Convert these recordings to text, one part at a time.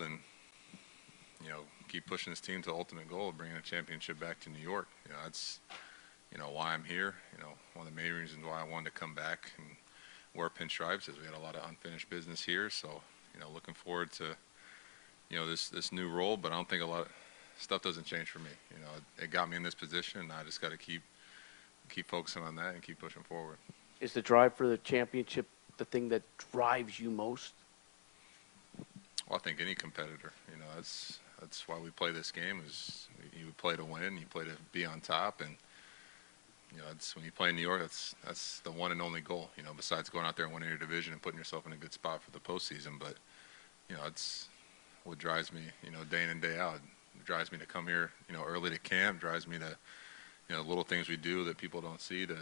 field and, keep pushing this team to the ultimate goal of bringing a championship back to New York. That's, why I'm here. One of the main reasons why I wanted to come back and wear pinstripes is we had a lot of unfinished business here. So, looking forward to, this new role, but I don't think a lot of stuff doesn't change for me. It got me in this position, and I just got to keep focusing on that and keep pushing forward. Is the drive for the championship the thing that drives you most? Well, I think any competitor, that's why we play this game. Is you play to win, you play to be on top, and it's when you play in New York, that's the one and only goal. Besides going out there and winning your division and putting yourself in a good spot for the postseason, but it's what drives me, day in and day out. It drives me to come here, early to camp. Drives me to, little things we do that people don't see to,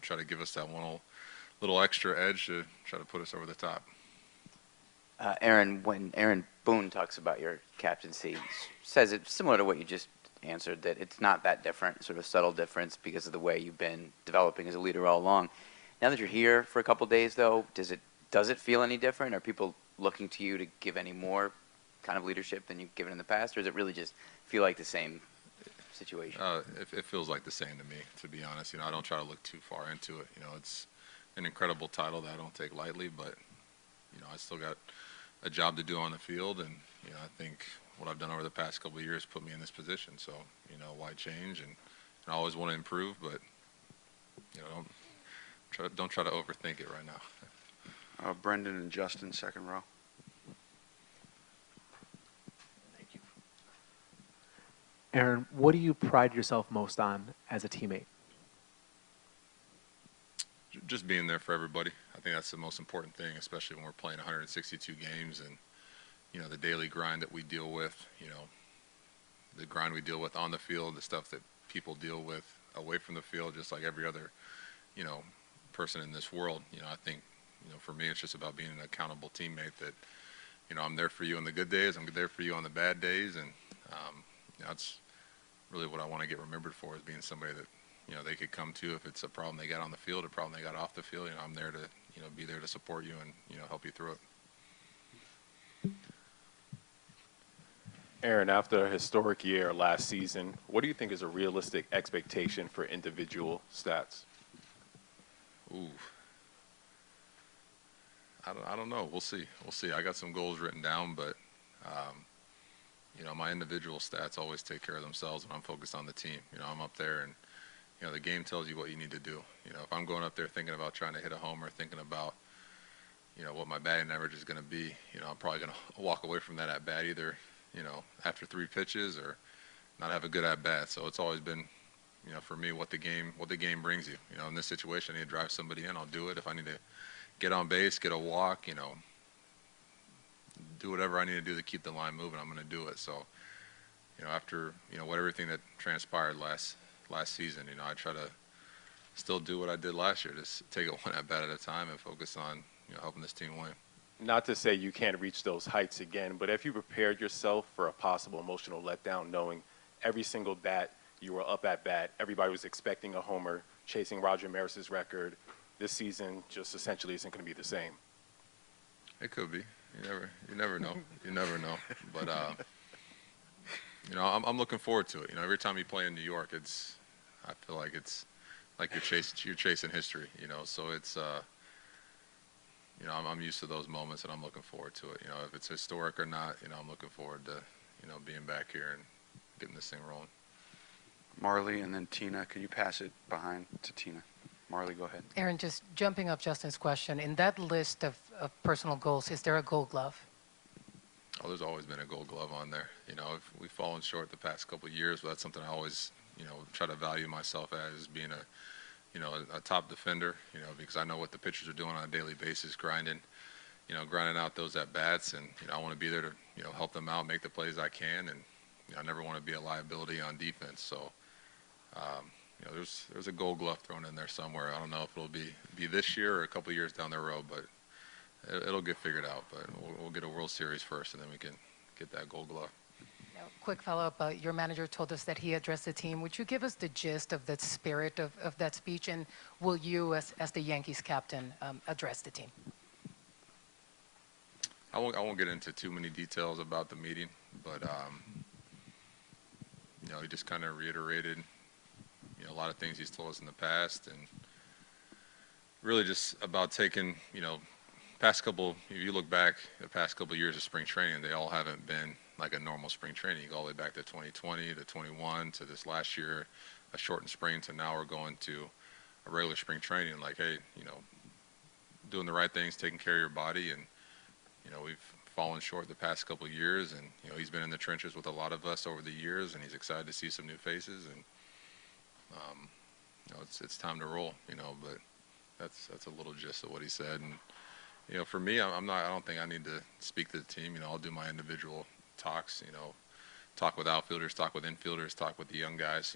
try to give us that one little extra edge to try to put us over the top. Aaron, when Aaron Boone talks about your captaincy, says it's similar to what you just answered, that it's not that different, sort of subtle difference because of the way you've been developing as a leader all along. Now that you're here for a couple days, though, does it feel any different? Are people looking to you to give any more kind of leadership than you've given in the past, or does it really just feel like the same situation? It feels like the same to me, to be honest. I don't try to look too far into it. It's an incredible title that I don't take lightly, but I still got a job to do on the field, and I think what I've done over the past couple of years put me in this position. So why change? And I always want to improve, but don't try to overthink it right now. Brendan and Justin, second row. Thank you. Aaron, what do you pride yourself most on as a teammate? Just being there for everybody. I think that's the most important thing, especially when we're playing 162 games and, the daily grind that we deal with, the grind we deal with on the field, the stuff that people deal with away from the field, just like every other, person in this world. I think, for me, it's just about being an accountable teammate that, I'm there for you on the good days, I'm there for you on the bad days, and that's really what I want to get remembered for, is being somebody that, they could come to if it's a problem they got on the field, a problem they got off the field. I'm there to, be there to support you and, help you through it. Aaron, after a historic year last season, what do you think is a realistic expectation for individual stats? Ooh. I don't know. We'll see. I got some goals written down, but, my individual stats always take care of themselves when I'm focused on the team. I'm up there and, the game tells you what you need to do. If I'm going up there thinking about trying to hit a homer, thinking about, what my batting average is going to be, I'm probably going to walk away from that at bat either, after 3 pitches or not have a good at bat. So it's always been, for me, what the game brings you. In this situation, I need to drive somebody in, I'll do it. If I need to get on base, get a walk, do whatever I need to do to keep the line moving, I'm going to do it. So, after, what everything that transpired last season, I try to still do what I did last year, just take it one at bat at a time and focus on, helping this team win. Not to say you can't reach those heights again, but have you prepared yourself for a possible emotional letdown, knowing every single bat you were up at bat, everybody was expecting a homer, chasing Roger Maris's record. This season just essentially isn't going to be the same. It could be. You never know. You never know. But I'm looking forward to it. Every time you play in New York, I feel like it's like you're chasing history. So it's I'm used to those moments, and I'm looking forward to it. If it's historic or not, I'm looking forward to being back here and getting this thing rolling. Marley and then Tina. Can you pass it behind to Tina? Marley, go ahead. Aaron, just jumping off Justin's question, in that list of personal goals, is there a gold glove? Oh, there's always been a gold glove on there. If we've fallen short the past couple of years, but that's something I always, try to value myself as being a top defender, because I know what the pitchers are doing on a daily basis, grinding out those at-bats, and, I want to be there to, help them out, make the plays I can, and, I never want to be a liability on defense. So, there's a gold glove thrown in there somewhere. I don't know if it'll be this year or a couple of years down the road, but it'll get figured out. But we'll get a World Series first, and then we can get that gold glove. Now, quick follow-up. Your manager told us that he addressed the team. Would you give us the gist of the spirit of that speech, and will you, as the Yankees captain, address the team? I won't get into too many details about the meeting, but he just kind of reiterated, a lot of things he's told us in the past, and really just about taking, if you look back the past couple of years of spring training, they all haven't been like a normal spring training. You go all the way back to 2020 to 21 to this last year, a shortened spring, to now we're going to a regular spring training. Like, hey, doing the right things, taking care of your body, and we've fallen short the past couple of years, and he's been in the trenches with a lot of us over the years, and he's excited to see some new faces, and it's time to roll. But that's a little gist of what he said. And for me, I don't think I need to speak to the team. I'll do my individual talks. Talk with outfielders, talk with infielders, talk with the young guys.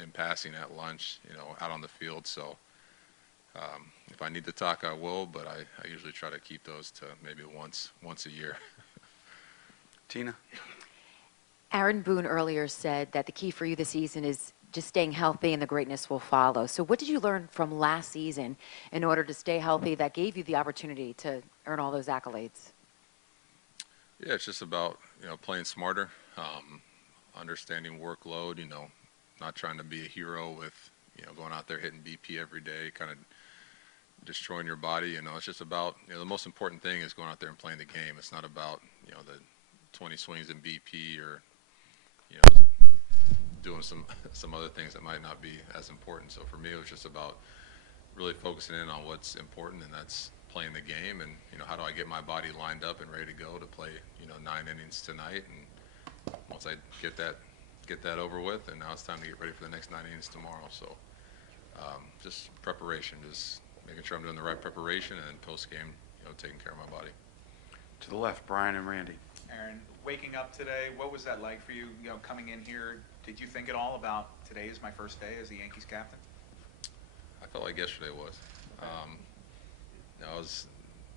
In passing at lunch, out on the field. So if I need to talk, I will. But I usually try to keep those to maybe once a year. Tina? Aaron Boone earlier said that the key for you this season is just staying healthy and the greatness will follow. So what did you learn from last season in order to stay healthy that gave you the opportunity to earn all those accolades? Yeah, it's just about, playing smarter, understanding workload, not trying to be a hero with, going out there hitting BP every day, kind of destroying your body. It's just about, the most important thing is going out there and playing the game. It's not about, the 20 swings in BP or, doing some other things that might not be as important. So for me, it was just about really focusing in on what's important, and that's playing the game. And how do I get my body lined up and ready to go to play 9 innings tonight? And once I get that over with, and now it's time to get ready for the next 9 innings tomorrow. So just preparation, just making sure I'm doing the right preparation, and then post game, taking care of my body. To the left, Brian and Randy. Aaron, waking up today, what was that like for you? Coming in here, did you think at all about today is my first day as the Yankees captain? I felt like yesterday was.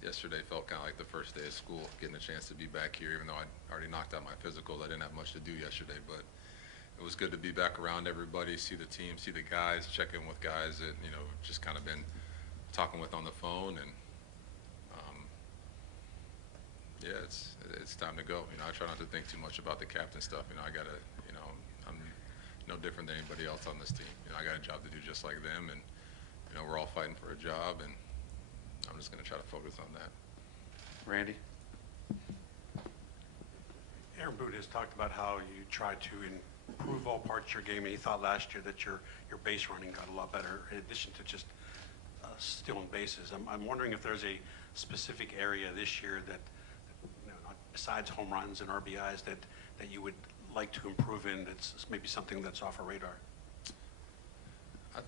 Yesterday felt kind of like the first day of school, getting a chance to be back here, even though I already knocked out my physical. I didn't have much to do yesterday, but it was good to be back around everybody, see the team, see the guys, check in with guys that, just kind of been talking with on the phone. And yeah, it's time to go. I try not to think too much about the captain stuff. I got to, I'm no different than anybody else on this team. I got a job to do just like them, and we're all fighting for a job, and I'm just going to try to focus on that. Randy? Aaron Boone has talked about how you try to improve all parts of your game, and he thought last year that your base running got a lot better in addition to just stealing bases. I'm wondering if there's a specific area this year that, besides home runs and RBIs, that you would like to improve in, that's maybe something that's off our radar.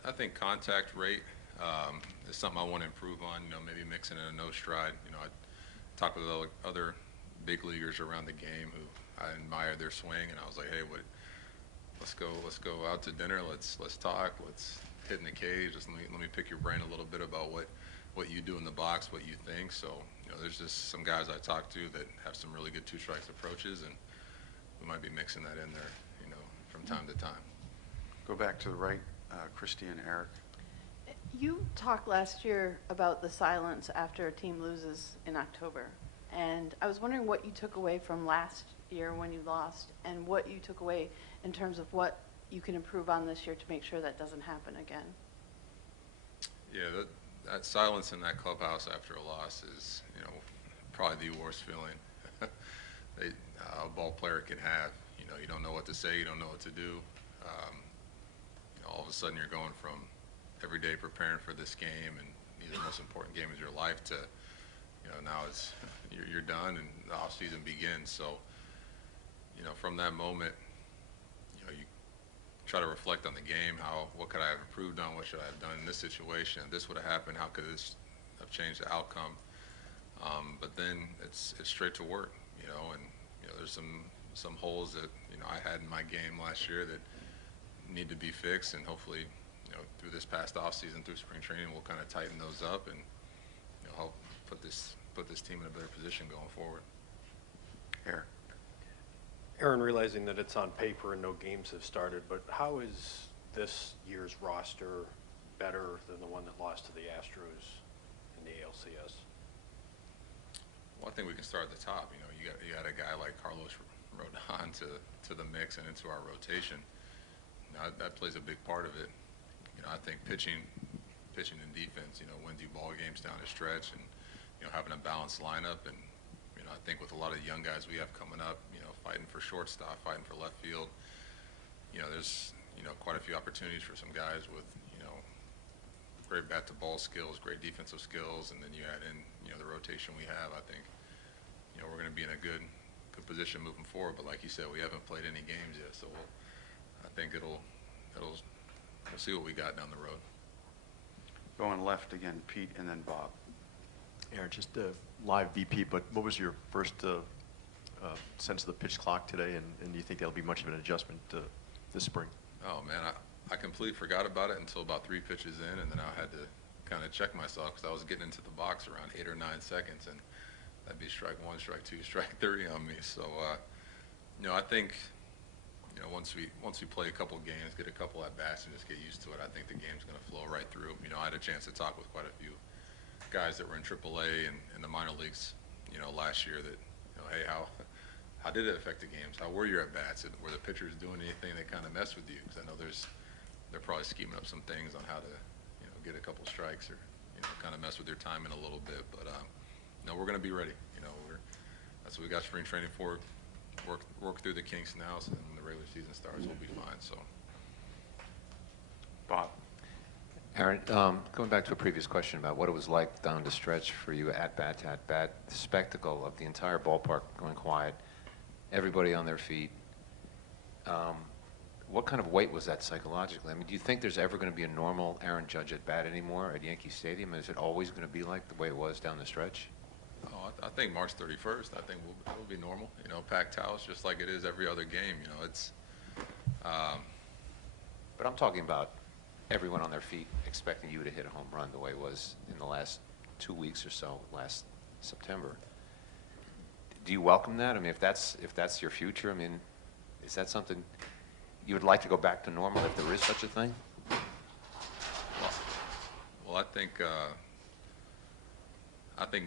I think contact rate is something I want to improve on. Maybe mixing in a no stride. I talk with other big leaguers around the game who I admire their swing, and I was like, hey, let's go out to dinner. Let's talk. Let's hit in the cage. Just let me pick your brain a little bit about what you do in the box, what you think. So there's just some guys I talk to that have some really good two strikes approaches, and we might be mixing that in there, from time to time. Go back to the right, Christy and Eric. You talked last year about the silence after a team loses in October, and I was wondering what you took away from last year when you lost, and what you took away in terms of what you can improve on this year to make sure that doesn't happen again. Yeah, that silence in that clubhouse after a loss is, probably the worst feeling a ball player can have. You don't know what to say, you don't know what to do. All of a sudden, you're going from every day preparing for this game and the most important game of your life to, now you're done and the off season begins. So, from that moment, you try to reflect on the game. What could I have improved on? What should I have done in this situation? If this would have happened, how could this have changed the outcome? But then it's straight to work, and there's some holes that I had in my game last year that need to be fixed, and hopefully through this past off season, through spring training, we'll kind of tighten those up and help put this team in a better position going forward. Here. Aaron, realizing that it's on paper and no games have started, but how is this year's roster better than the one that lost to the Astros in the ALCS? Well, I think we can start at the top. You know, you got a guy like Carlos Rodon to the mix and into our rotation. You know, that plays a big part of it. You know, I think pitching and defense, you know, wins you ball games down the stretch, and you know, having a balanced lineup. And you know, I think with a lot of young guys we have coming up, you know, fighting for shortstop, fighting for left field, you know, there's, you know, quite a few opportunities for some guys with, you know, great bat to ball skills, great defensive skills, and then you add in, you know, the rotation we have. I think, you know, we're going to be in a good position moving forward. But like you said, we haven't played any games yet, so I think we'll see what we got down the road. Going left again, Pete, and then Bob. Aaron, just a live BP, but what was your first sense of the pitch clock today, and do you think that'll be much of an adjustment this spring? Oh man, I completely forgot about it until about 3 pitches in, and then I had to kind of check myself because I was getting into the box around 8 or 9 seconds, and that'd be strike 1, strike 2, strike 3 on me. So, you know, I think, you know, once we play a couple games, get a couple at bats, and just get used to it, I think the game's going to flow right through. You know, I had a chance to talk with quite a few guys that were in AAA and in the minor leagues, you know, last year. That, you know, hey, how did it affect the games? How were your at bats? Were the pitchers doing anything that kind of messed with you? Because I know they're probably scheming up some things on how to, you know, get a couple strikes or, you know, kind of mess with your timing a little bit. But no, we're going to be ready. You know, that's what we got spring training for. Work through the kinks now, so then when the regular season starts, we'll be fine. So, Bob. Aaron, going back to a previous question about what it was like down the stretch for you at bat to at bat, the spectacle of the entire ballpark going quiet, everybody on their feet. What kind of weight was that psychologically? I mean, do you think there's ever going to be a normal Aaron Judge at bat anymore at Yankee Stadium? Is it always going to be like the way it was down the stretch? oh, I think March 31st, I think it'll be normal. You know, packed house, just like it is every other game. You know, it's. But I'm talking about everyone on their feet expecting you to hit a home run the way it was in the last 2 weeks or so, last September. Do you welcome that? I mean, if that's your future, I mean, is that something you would like to go back to normal if there is such a thing? Well, I think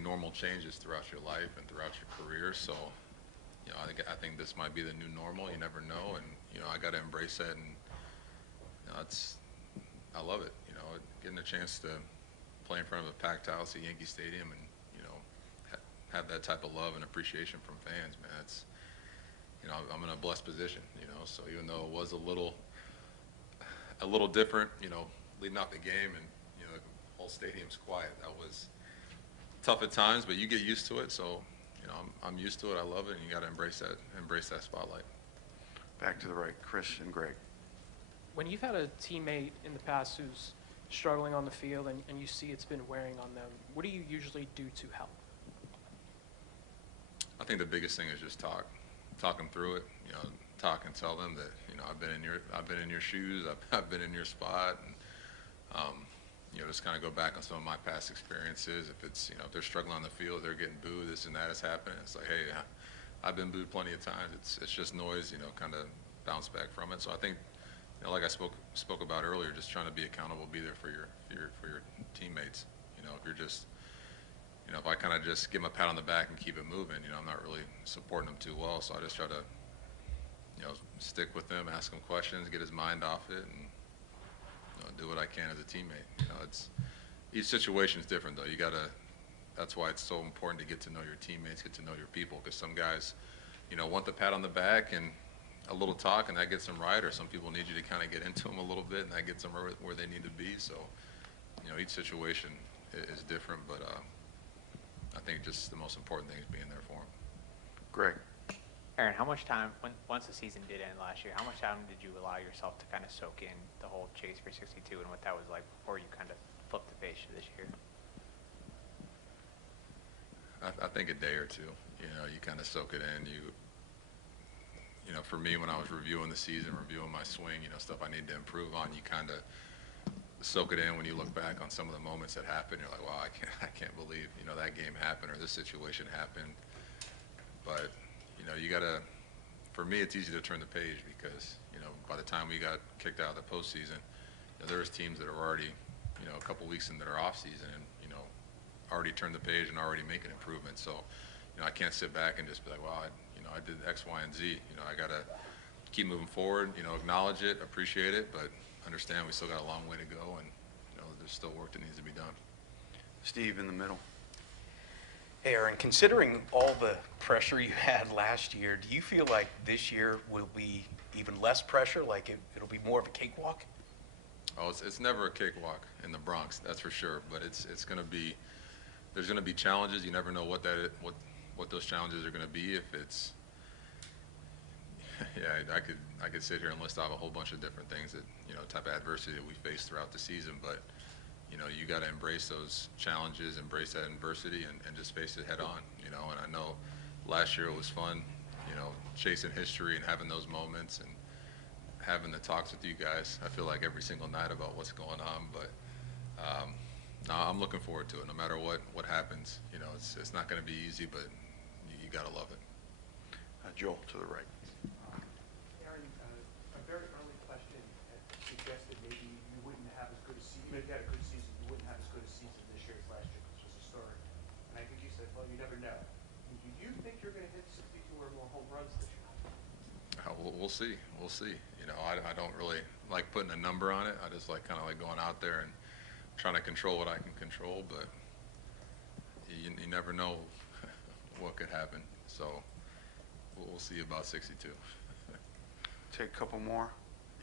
normal changes throughout your life and throughout your career. So, you know, I think this might be the new normal. You never know, and you know, I got to embrace that. And you know, I love it. You know, getting a chance to play in front of a packed house at Yankee Stadium, and you know, have that type of love and appreciation from fans, man. It's, you know, I'm in a blessed position. You know, so even though it was a little different, you know, leading off the game, and you know, the whole stadium's quiet. That was tough at times, but you get used to it. So, you know, I'm used to it. I love it, and you got to embrace that spotlight. Back to the right, Chris and Greg. When you've had a teammate in the past who's struggling on the field and you see it's been wearing on them, what do you usually do to help? I think the biggest thing is just talk them through it. You know, talk and tell them that, you know, I've been in your shoes, I've been in your spot, and you know, just kind of go back on some of my past experiences. If it's, you know, if they're struggling on the field, they're getting booed, this and that is happening. It's like, hey, I've been booed plenty of times. It's just noise. You know, kind of bounce back from it. So I think, you know, like I spoke about earlier, just trying to be accountable, be there for your teammates. You know, if you're just, you know, if I kind of just give them a pat on the back and keep it moving, you know, I'm not really supporting them too well. So I just try to, you know, stick with them, ask him questions, get his mind off it, and you know, do what I can as a teammate. You know, each situation is different, though. You gotta. That's why it's so important to get to know your teammates, get to know your people, because some guys, you know, want the pat on the back and a little talk, and that gets them right. Or some people need you to kind of get into them a little bit, and that gets them where they need to be. So, you know, each situation is different, but I think just the most important thing is being there for them. Greg. Aaron, how much time, once the season did end last year, how much time did you allow yourself to kind of soak in the whole chase for 62 and what that was like before you kind of flipped the page to this year? I think a day or two. You know, you kind of soak it in. You know, for me, when I was reviewing the season, reviewing my swing, you know, stuff I need to improve on, you kind of soak it in when you look back on some of the moments that happened. You're like, wow, I can't believe, you know, that game happened or this situation happened. But you know, you gotta. For me, it's easy to turn the page because, you know, by the time we got kicked out of the postseason, you know, there's teams that are already, you know, a couple weeks in that are off season and, you know, already turned the page and already making improvements. So, I can't sit back and just be like, well, I did X, Y, and Z. I got to keep moving forward, acknowledge it, appreciate it, but understand we still got a long way to go, and, there's still work that needs to be done. Steve in the middle. Hey, Aaron, considering all the pressure you had last year, do you feel like this year will be even less pressure, like it'll be more of a cakewalk? Oh, it's never a cakewalk in the Bronx, that's for sure, but it's going to be, there's going to be challenges. You never know what those challenges are going to be. If it's, yeah, I could sit here and list off a whole bunch of different things that, type of adversity that we face throughout the season, but you got to embrace those challenges, embrace that adversity, and just face it head on, and I know last year it was fun, chasing history and having those moments and having the talks with you guys. I feel like every single night about what's going on, but no, I'm looking forward to it. No matter what happens, it's not going to be easy, but you got to love it. Joel to the right. Aaron, a very early question suggested maybe you wouldn't have as good a season. Maybe you had a good season, you wouldn't have as good a season this year as last year, which was historic. And I think you said, well, you never know. Do you think you're going to hit 62 or more home runs this year? We'll see. We'll see. I don't really like putting a number on it. I just kind of like going out there and trying to control what I can control, but you never know what could happen. So we'll see about 62. Take a couple more.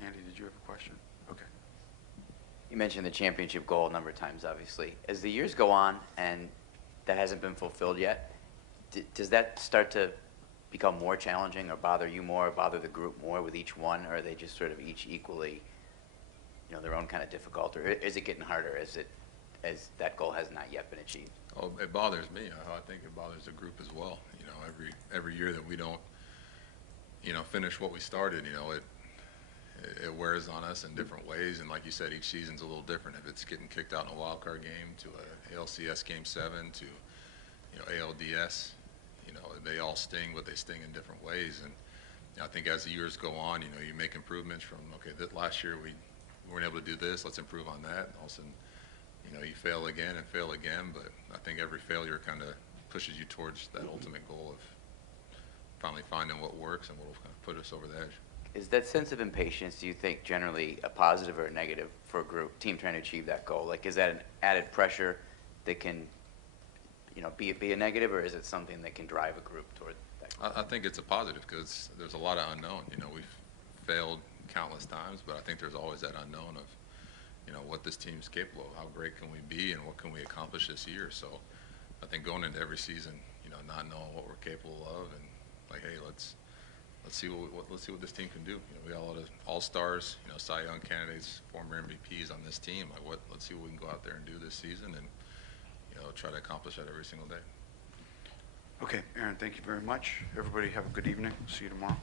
Andy, did you have a question? Okay. You mentioned the championship goal a number of times, obviously. As the years go on and that hasn't been fulfilled yet, does that start to become more challenging or bother you more or bother the group more with each one, or are they just sort of each equally, their own kind of difficult, or is it getting harder as that goal has not yet been achieved? Oh, it bothers me. I think it bothers the group as well. Every year that we don't, finish what we started, it wears on us in different ways. And like you said, each season's a little different. If it's getting kicked out in a wild card game to a ALCS Game 7 to, ALDS, they all sting, but they sting in different ways. And I think as the years go on, you make improvements from, okay, last year we weren't able to do this, let's improve on that. All of a sudden, you fail again and fail again, but I think every failure kind of pushes you towards that ultimate goal of finally finding what works and what will kind of put us over the edge. Is that sense of impatience, do you think, generally a positive or a negative for a group, team trying to achieve that goal? Like, is that an added pressure that can, be a negative, or is it something that can drive a group toward that goal? I think it's a positive because there's a lot of unknown. We've failed countless times, but I think there's always that unknown of, what this team's capable of, how great can we be, and what can we accomplish this year. So I think going into every season, not knowing what we're capable of, and like, hey, let's see what this team can do. We got a lot of all-stars, Cy Young candidates, former MVPs on this team. Like, let's see what we can go out there and do this season, and try to accomplish that every single day. Okay, Aaron, thank you very much. Everybody have a good evening. See you tomorrow.